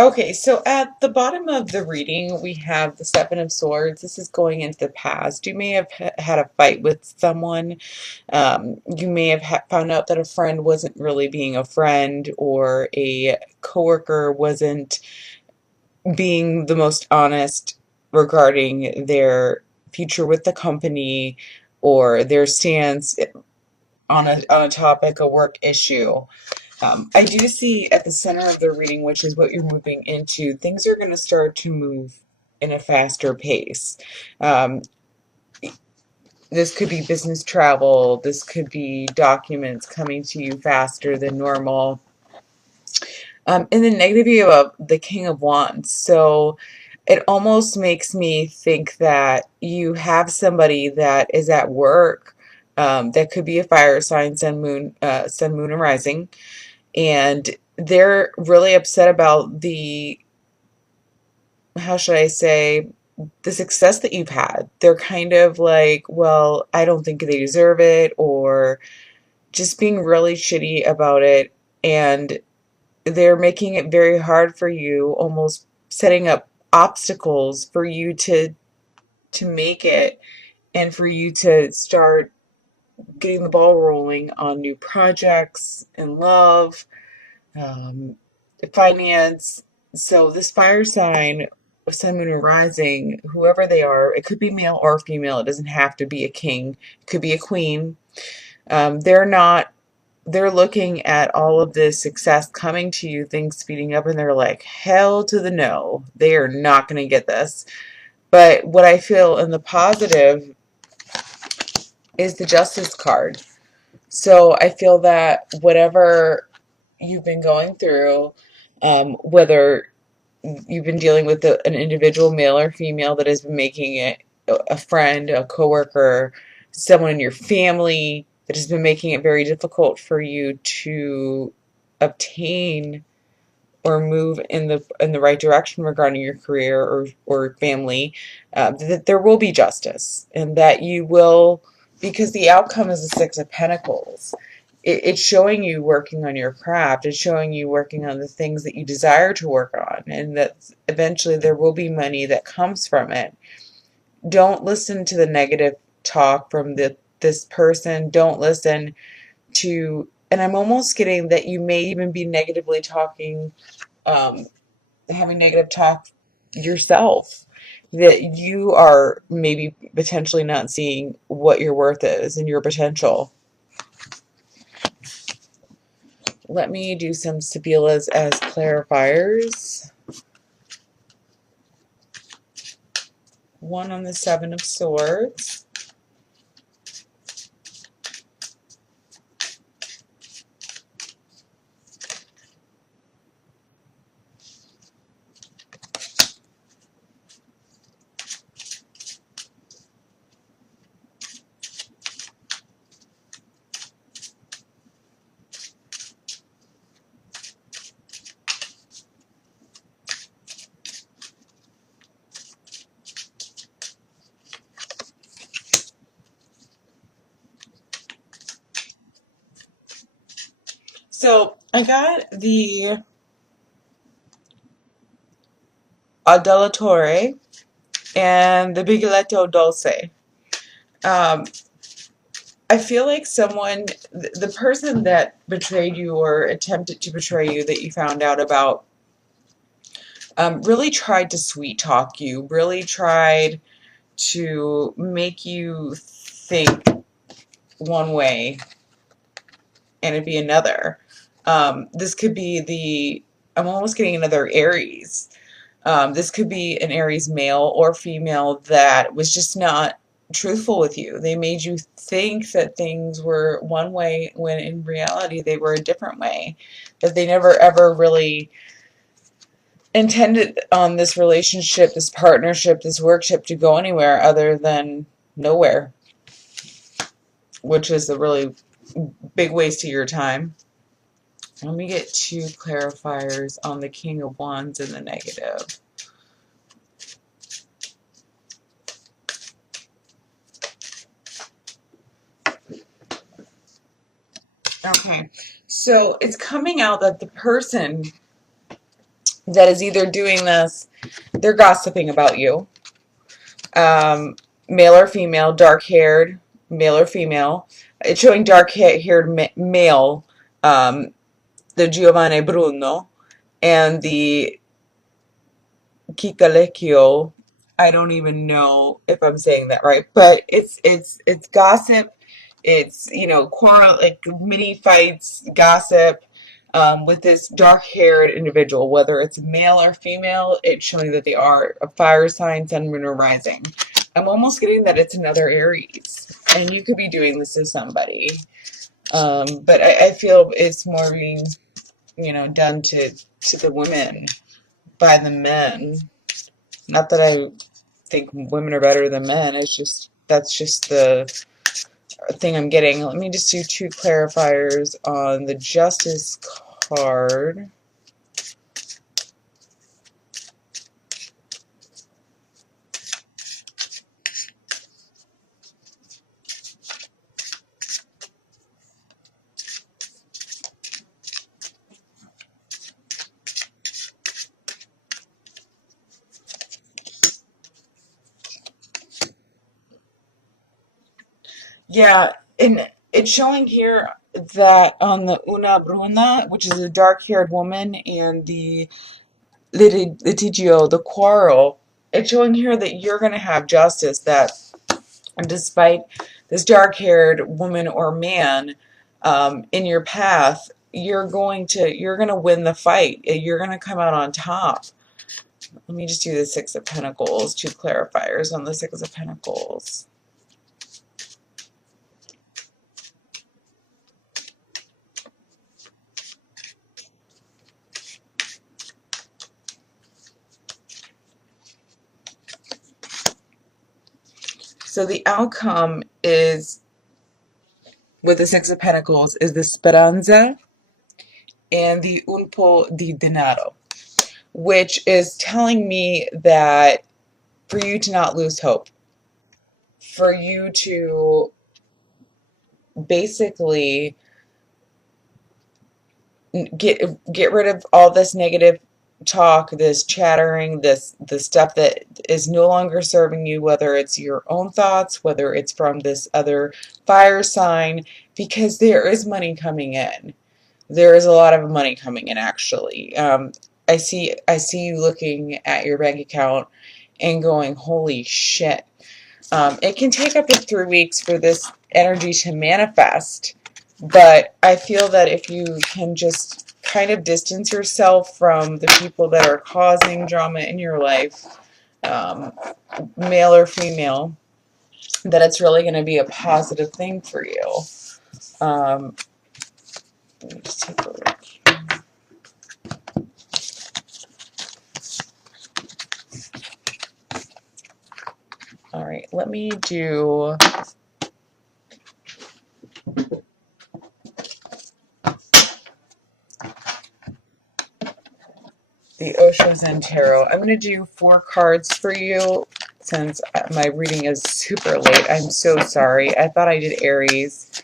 Okay, so at the bottom of the reading, we have the Seven of Swords. This is going into the past. You may have had a fight with someone. You may have found out that a friend wasn't really being a friend, or a coworker wasn't being the most honest regarding their future with the company or their stance on a topic, a work issue. I do see at the center of the reading, which is what you're moving into, things are going to start to move in a faster pace. Um, this could be business travel, this could be documents coming to you faster than normal. And the negative view of the King of Wands. So it almost makes me think that you have somebody that is at work, that could be a fire sign, sun, moon, and rising, and they're really upset about the, how should I say, the success that you've had. They're kind of like, well, I don't think they deserve it, or just being really shitty about it. And they're making it very hard for you, almost setting up obstacles for you to make it, and for you to start getting the ball rolling on new projects and love, um, finance. So this fire sign, sun, moon, and rising, whoever they are, it could be male or female. It doesn't have to be a king. It could be a queen. They're not. They're looking at all of this success coming to you, things speeding up, and they're like, hell to the no. They are not going to get this. But what I feel in the positive is the Justice card. So I feel that whatever you've been going through, whether you've been dealing with an individual, male or female, that has been making it a friend, a coworker, someone in your family that has been making it very difficult for you to obtain or move in the right direction regarding your career or family, that there will be justice, and that you will, because the outcome is the Six of Pentacles. It's showing you working on your craft. It's showing you working on the things that you desire to work on, and that eventually there will be money that comes from it. Don't listen to the negative talk from this person. Don't listen to, and I'm almost getting that you may even be negatively talking, um, having negative talk yourself, that you are maybe potentially not seeing what your worth is and your potential. Let me do some Sibilas as clarifiers. One on the Seven of Swords. So I got the Adolatore and the Biglietto Dulce. Um, I feel like the person that betrayed you or attempted to betray you, that you found out about, really tried to sweet talk you, really tried to make you think one way and it be another. This could be I'm almost getting another Aries. This could be an Aries male or female that was just not truthful with you. They made you think that things were one way when in reality they were a different way. That they never ever really intended on this relationship, this partnership, this workship to go anywhere other than nowhere, which is a really big waste of your time. Let me get two clarifiers on the King of Wands and the negative. Okay, so it's coming out that the person that is either doing this, they're gossiping about you, um, male or female, dark haired, male or female. It's showing dark haired male, um, the Giovanni Bruno, and the Kikalecchio. I don't even know if I'm saying that right, but it's gossip. It's, quarrel, like mini fights, gossip, with this dark-haired individual, whether it's male or female. It's showing that they are a fire sign, sun, moon, or rising. I'm almost getting that it's another Aries, and you could be doing this to somebody. But I feel it's more being, done to the women by the men. Not that I think women are better than men. It's just that's just the thing I'm getting. Let me just do two clarifiers on the Justice card. Yeah, and it's showing here that on the Una Bruna, which is a dark-haired woman, and the litigio, the quarrel, it's showing here that you're going to have justice, that despite this dark-haired woman or man, in your path, you're going to win the fight. You're going to come out on top. Let me just do the Six of Pentacles, two clarifiers on the Six of Pentacles. So the outcome is, with the Six of Pentacles, is the Speranza and the Un po di denaro, which is telling me that for you to not lose hope, for you to basically get rid of all this negative talk, this chattering, this stuff that is no longer serving you, whether it's your own thoughts, whether it's from this other fire sign, because there is money coming in. There is a lot of money coming in, actually. I see you looking at your bank account and going, holy shit. It can take up to 3 weeks for this energy to manifest, but I feel that if you can just kind of distance yourself from the people that are causing drama in your life, um, male or female, that it's really going to be a positive thing for you. Let me just take a look. All right, let me do the Osho Zen Tarot. I'm going to do 4 cards for you since my reading is super late. I'm so sorry. I thought I did Aries.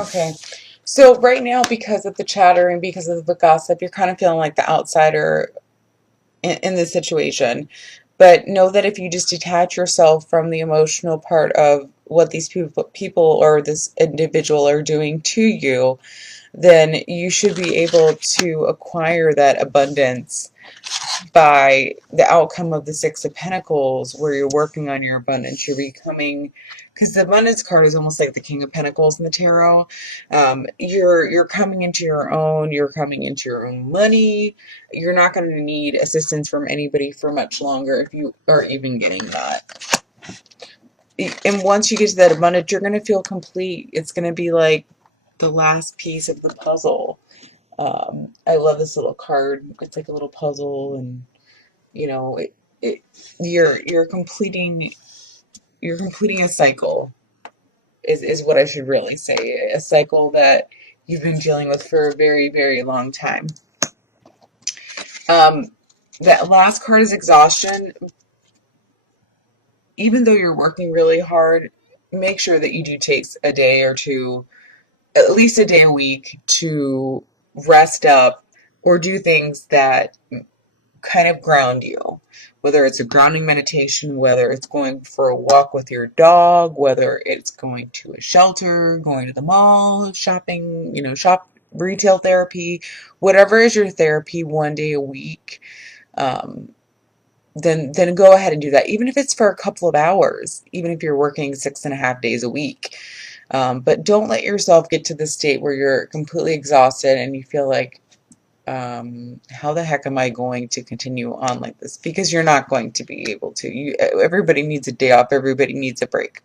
Okay. So right now, because of the chatter and because of the gossip, you're kind of feeling like the outsider in this situation. But know that if you just detach yourself from the emotional part of what these people or this individual are doing to you, then you should be able to acquire that abundance by the outcome of the Six of Pentacles, where you're working on your abundance. You're becoming, because the abundance card is almost like the King of Pentacles in the tarot. You're coming into your own. You're coming into your own money. You're not going to need assistance from anybody for much longer if you are even getting that. And once you get to that abundance, you're going to feel complete. It's going to be like the last piece of the puzzle. I love this little card. It's like a little puzzle, and you know, it you're completing a cycle is what I should really say. A cycle that you've been dealing with for a very, very long time. Um, that last card is exhaustion. Even though you're working really hard, make sure that you do take a day or two, at least a day a week, to rest up or do things that kind of ground you. Whether it's a grounding meditation, whether it's going for a walk with your dog, whether it's going to a shelter, going to the mall, shopping, retail therapy, whatever is your therapy one day a week, um, then go ahead and do that. Even if it's for a couple of hours, even if you're working 6.5 days a week. But don't let yourself get to the state where you're completely exhausted and you feel like, how the heck am I going to continue on like this? Because you're not going to be able to. Everybody needs a day off. Everybody needs a break.